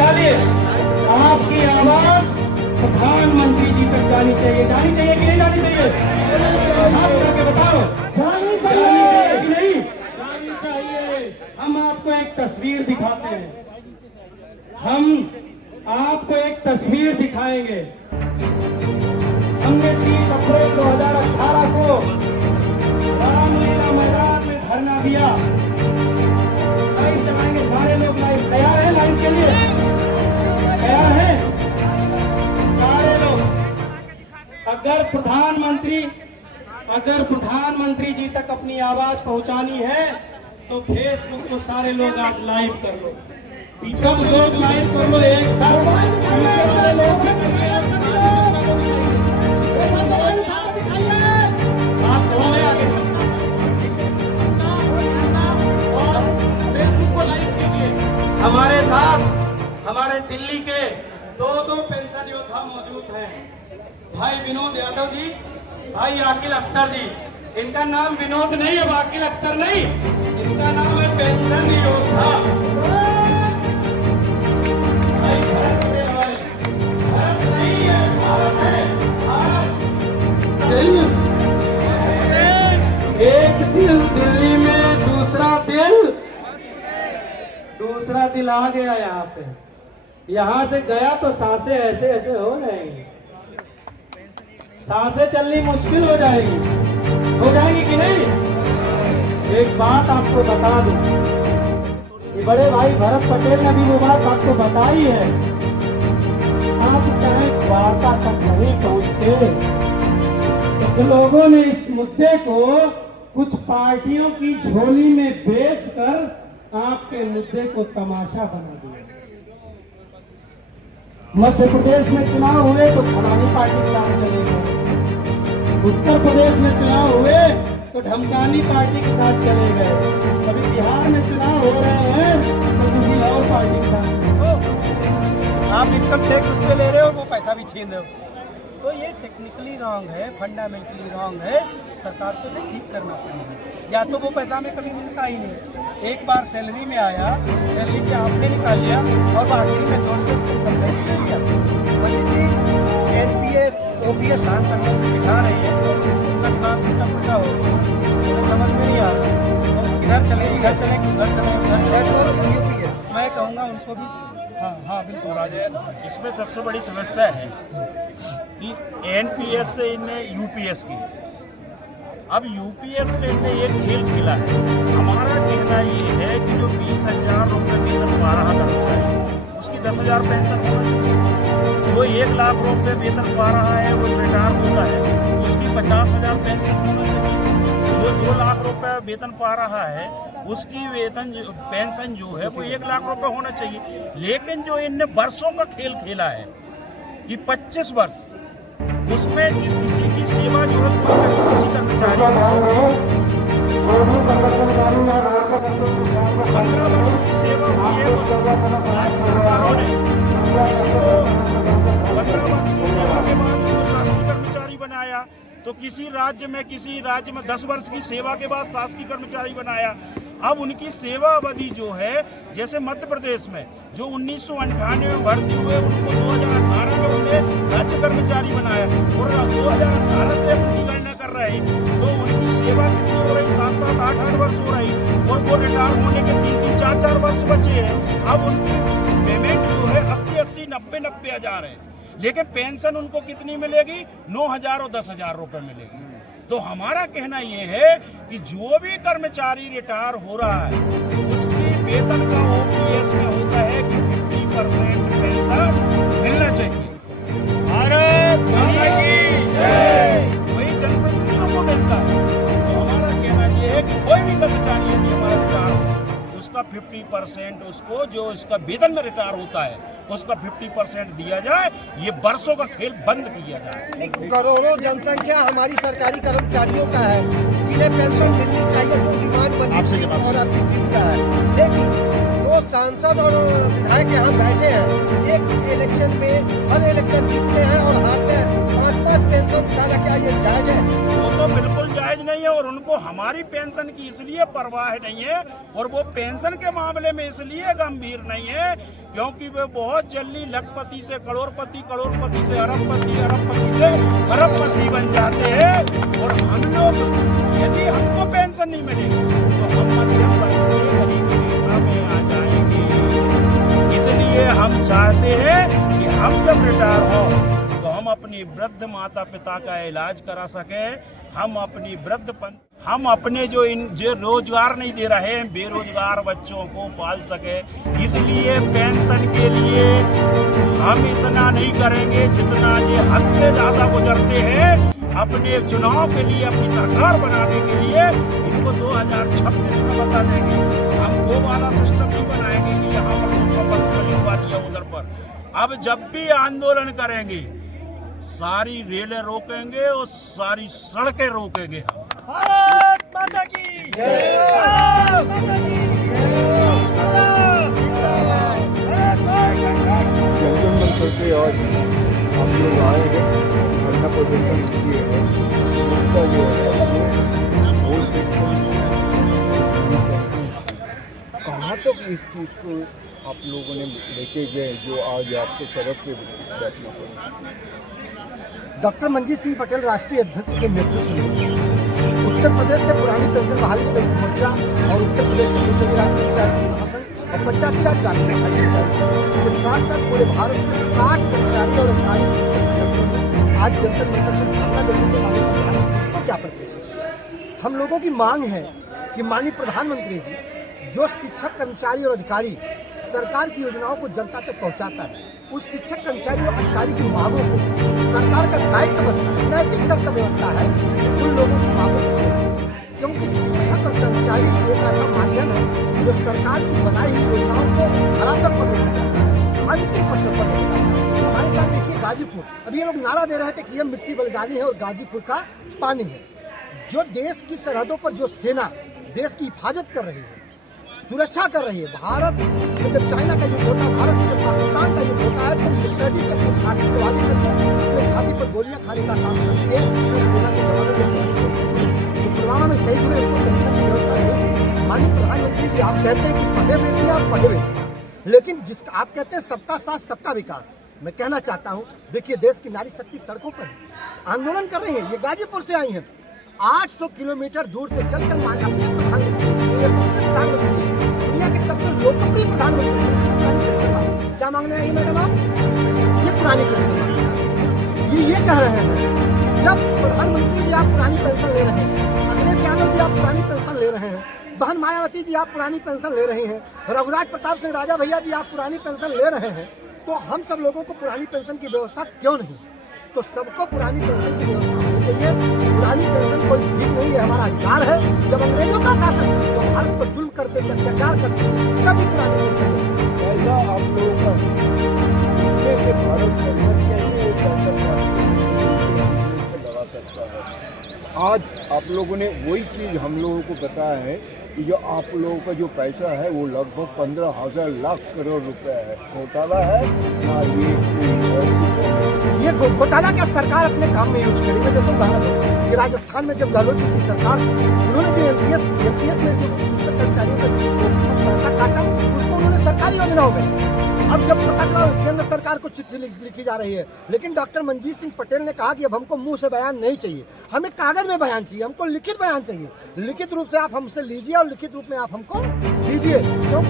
निकालिए। आपकी आवाज प्रधानमंत्री जी तक जानी चाहिए कि नहीं जानी चाहिए? आप करके बताओ, जानी चाहिए कि नहीं जानी चाहिए? हम आपको एक तस्वीर दिखाते हैं, हम आपको एक तस्वीर दिखाएंगे। हमने 30 अप्रैल 2018 को रामलीला मैदान में धरना दिया। लाइव चलाएंगे सारे लोग, लाइव तैयार है? लाइव के लिए तैयार है सारे लोग? अगर प्रधानमंत्री जी तक अपनी आवाज पहुंचानी है तो फेसबुक को सारे लोग आज लाइव कर लो, सब लोग लाइव कर लो एक साथ। आप चलो आगे, फेसबुक को लाइव कीजिए। हमारे साथ हमारे दिल्ली के दो पेंशन योद्धा मौजूद हैं, भाई विनोद यादव जी, भाई आकिल अख्तर जी। इनका नाम विनोद नहीं है, आकिल अख्तर नहीं, इनका नाम है पेंशन योद्धा। भाई भारत नहीं है, भारत है, भारत। एक दिल दिल्ली में, दूसरा दिल आ गया यहाँ पे। यहाँ से गया तो सांसें ऐसे ऐसे हो जाएंगी, सांसें चलनी मुश्किल हो जाएंगी कि नहीं? एक बात आपको बता दूं, ये बड़े भाई भरत पटेल ने भी वो बात आपको बताई है। आप चाहे वार्ता तक नहीं पहुंचते तो लोगों ने इस मुद्दे को कुछ पार्टियों की झोली में बेचकर आपके मुद्दे को तमाशा बना दिया। मध्य प्रदेश में चुनाव हुए तो फलानी पार्टी के साथ चले गए, उत्तर प्रदेश में चुनाव हुए तो ढमकानी पार्टी के साथ चले गए, अभी बिहार में चुनाव हो रहे हैं तो किसी और पार्टी के साथ। आप इनकम टैक्स उस पर ले रहे हो, वो पैसा भी छीन रहे हो, तो ये टेक्निकली रॉन्ग है, फंडामेंटली रॉन्ग है। सरकार को इसे ठीक करना पड़ेगा। या तो वो पैसा हमें कभी मिलता ही नहीं, एक बार सैलरी में आया, सैलरी से आपने निकाल लिया और आखिर में जोड़ के उसको कंप्लेंट कर दिया। NPS OPS धान करने को दिखा रही है, उनका दिमाग कितना पता हो, मुझे समझ में नहीं आ रहा। इधर चले UPS, मैं कहूँगा उनको भी। हाँ बिल्कुल राजेश, इसमें सबसे बड़ी समस्या है कि NPS से इनने UPS की, अब UPS पे इनने एक खेल खेला है। हमारा कहना ये है कि जो 20,000 रुपये वेतन पा रहा कर्मचारी, उसकी 10,000 पेंशन होना चाहिए। जो 1 लाख रुपये वेतन पा रहा है, वो रिटायर होता है, उसकी 50,000 पेंशन होना चाहिए। जो 2 लाख रुपये वेतन पा रहा है, उसकी पेंशन जो है वो 1 लाख रुपये होना चाहिए। लेकिन जो इनने वर्षों का खेल खेला है कि 25 वर्ष, उसमें किसी की सेवा जो है किसी कर्मचारी 15 वर्ष की सेवा हुई है, राज्य सरकारों ने किसी को 15 वर्ष की सेवा के बाद उनको शासकीय कर्मचारी बनाया, तो किसी राज्य में 10 वर्ष की सेवा के बाद शासकीय कर्मचारी बनाया। अब उनकी सेवा अवधि जो है, जैसे मध्य प्रदेश में जो 1998 में भर्ती हुए, उनको 2018 में उन्हें राज्य कर्मचारी बनाया और 2018 से उनकी गणना कर रहे हैं, तो उनकी सेवा कितनी हो रही? 7-7, 8-8 वर्ष हो रही और वो रिटायर होने के 3-3, 4-4 वर्ष बचे हैं। अब उनकी पेमेंट जो है 80-80, 90-90 हज़ार है, लेकिन पेंशन उनको कितनी मिलेगी? 9,000 और 10,000 रुपये मिलेगी। तो हमारा कहना ये है कि जो भी कर्मचारी रिटायर हो रहा है, उसकी वेतन का OPS में होता है कि 50% पेंशन मिलना चाहिए। भारत माता की जय। वही जनप्रतिनिधियों को मिलता है। तो हमारा कहना ये है कि कोई भी कर्मचारी यदि हमारा रिटायर हो, उसका 50% उसको जो इसका वेतन में रिटायर होता है, उसका 50% दिया जाए। ये वर्षों का खेल बंद किया जाए। करोड़ों जनसंख्या हमारी सरकारी कर्मचारियों का है, जिन्हें पेंशन मिलनी चाहिए, जो डिमांड बनी थी और अभी मिलता है। लेकिन जो सांसद और विधायक यहाँ बैठे हैं, एक इलेक्शन में हर इलेक्शन जीतते हैं और हारते हैं, 5-5 पेंशन उठाना, क्या ये जायज है? वो तो बिल्कुल जायज नहीं है और उनको हमारी पेंशन की इसलिए परवाह नहीं है और वो पेंशन के मामले में इसलिए गंभीर नहीं है क्योंकि वे बहुत जल्दी लखपति से करोड़पति, करोड़पति से अरबपति, अरबपति से खरबपति बन जाते हैं। और हम लोग यदि हमको पेंशन नहीं मिलेगी तो हम मध्यम वर्ग से गरीबी रेखा में आ जाएंगे। इसलिए हम चाहते हैं कि हम जब रिटायर हों तो हम अपनी वृद्ध माता पिता का इलाज करा सके, हम अपनी हम अपने जो रोजगार नहीं दे रहे हैं बेरोजगार बच्चों को पाल सके। इसलिए पेंशन के लिए हम इतना नहीं करेंगे जितना ये हद से ज्यादा गुजरते हैं। अपने चुनाव के लिए, अपनी सरकार बनाने के लिए इनको 2026 में बता देंगे। हम वो वाला सिस्टम नहीं बनाएंगे कि यहाँ पर दूसरा पक्ष लिखवा दिया उधर पर। अब जब भी आंदोलन करेंगे सारी रेलें रोकेंगे और सारी सड़कें रोकेंगे। भारत माता की जय, भारत माता की जय, जंगल मंत्र पे आज हम लोग आए हैं, धरना प्रदर्शन किए हैं। उसका जो है कहाँ तक इस चीज़ को आप लोगों ने लेके गए जो आज आपको सड़क पे बैठना पड़ा? डॉक्टर मंजीत सिंह पटेल राष्ट्रीय अध्यक्ष के नेतृत्व में उत्तर प्रदेश से पुरानी पेंशन बहाली संयुक्त मोर्चा और उत्तर प्रदेश से दूसरी राज्य कर्मचारी महासंघ और पंचायती राज राज्य कर्मचारी संघ के साथ साथ पूरे भारत से 60 कर्मचारी और 39 शिक्षक आज जंतर मंतर पर धरना देने के माननीय प्रधानमंत्री को ज्ञापन पेश किया। हम लोगों की मांग है कि माननीय प्रधानमंत्री जी जो शिक्षक कर्मचारी और अधिकारी सरकार की योजनाओं को जनता तक पहुंचाता है, उस शिक्षक कर्मचारी और अधिकारी की मांगों को सरकार का दायित्व बनता है, नैतिक कर्तव्य बनता है उन लोगों की मांगों को, क्योंकि शिक्षक और कर्मचारी एक ऐसा माध्यम है जो सरकार की बनाई हुई योजनाओं को धरातल पर लेकर जाता है, अंतिम पत्र पर लेकर जाता है। हमारे साथ देखिए गाजीपुर, अभी ये लोग नारा दे रहे थे कि ये मिट्टी बलिदानी है और गाजीपुर का पानी है। जो देश की सरहदों पर जो सेना देश की हिफाजत कर रही है, सुरक्षा कर रही है, भारत से जब चाइना का युद्ध होता है, भारत से जब पाकिस्तान का युद्ध होता है तो मुस्तैदी से अपनी छाती को आगे करके अपने छाती पर गोलियां खाने का काम करती है। उस सेना के जवानों में जो पुलवामा में शहीद हुए उनको पेंशन की व्यवस्था है। माननीय प्रधानमंत्री जी आप कहते हैं कि पढ़े बेटियां और पढ़े बेटे, लेकिन जिसका आप कहते हैं सबका साथ सबका विकास, मैं कहना चाहता हूँ देखिए देश की नारी शक्ति सड़कों पर आंदोलन कर रही है। ये गाजीपुर से आई है, 800 किलोमीटर दूर से चलकर अपने प्रधानमंत्री दुनिया के सबसे लोकप्रिय प्रधानमंत्री क्या मांगने आई मैडम आप? ये पुरानी पेंशन मांग ये कह रहे हैं कि जब प्रधानमंत्री जी आप पुरानी पेंशन ले रहे हैं, अखिलेश यादव जी आप पुरानी पेंशन ले रहे हैं, बहन मायावती जी आप पुरानी पेंशन ले रही हैं, रघुराज प्रताप सिंह राजा भैया जी आप पुरानी पेंशन ले रहे हैं, तो हम सब लोगों को पुरानी पेंशन की व्यवस्था क्यों नहीं? तो सबको पुरानी पेंशन की व्यवस्था होनी चाहिए। पुरानी पेंशन कोई ठीक नहीं है, हमारा अधिकार है। जब अंग्रेजों का शासन तो भारत पर जुल्म करते थे, अत्याचार करते थे, तभी पुरानी पेंशन ऐसा आप लोगों का इसमें से भारत सरकार कैसे वो पेंशन लगा सकता है? आज आप लोगों ने वही चीज़ हम लोगों को बताया है कि जो आप लोगों का जो पैसा है वो लगभग 15,000 लाख करोड़ रुपए है। घोटाला है ना ये घोटाला क्या सरकार अपने काम में यूज करी? मैं जैसे उदाहरण दूं कि राजस्थान में जब गहलोत जी की सरकार थी, उन्होंने जो एमपीएस में जो शिक्षक कर्मचारियों का कुछ पैसा काटा उसको उन्होंने सरकारी योजनाओं में। अब जब पता चला केंद्र सरकार को चिट्ठी लिखी जा रही है, लेकिन डॉक्टर मंजीत सिंह पटेल ने कहा कि अब हमको मुंह से बयान नहीं चाहिए, हमें कागज में बयान चाहिए, हमको लिखित बयान चाहिए। लिखित रूप से आप हमसे लीजिए और लिखित रूप में आप हमको दीजिए। क्यों?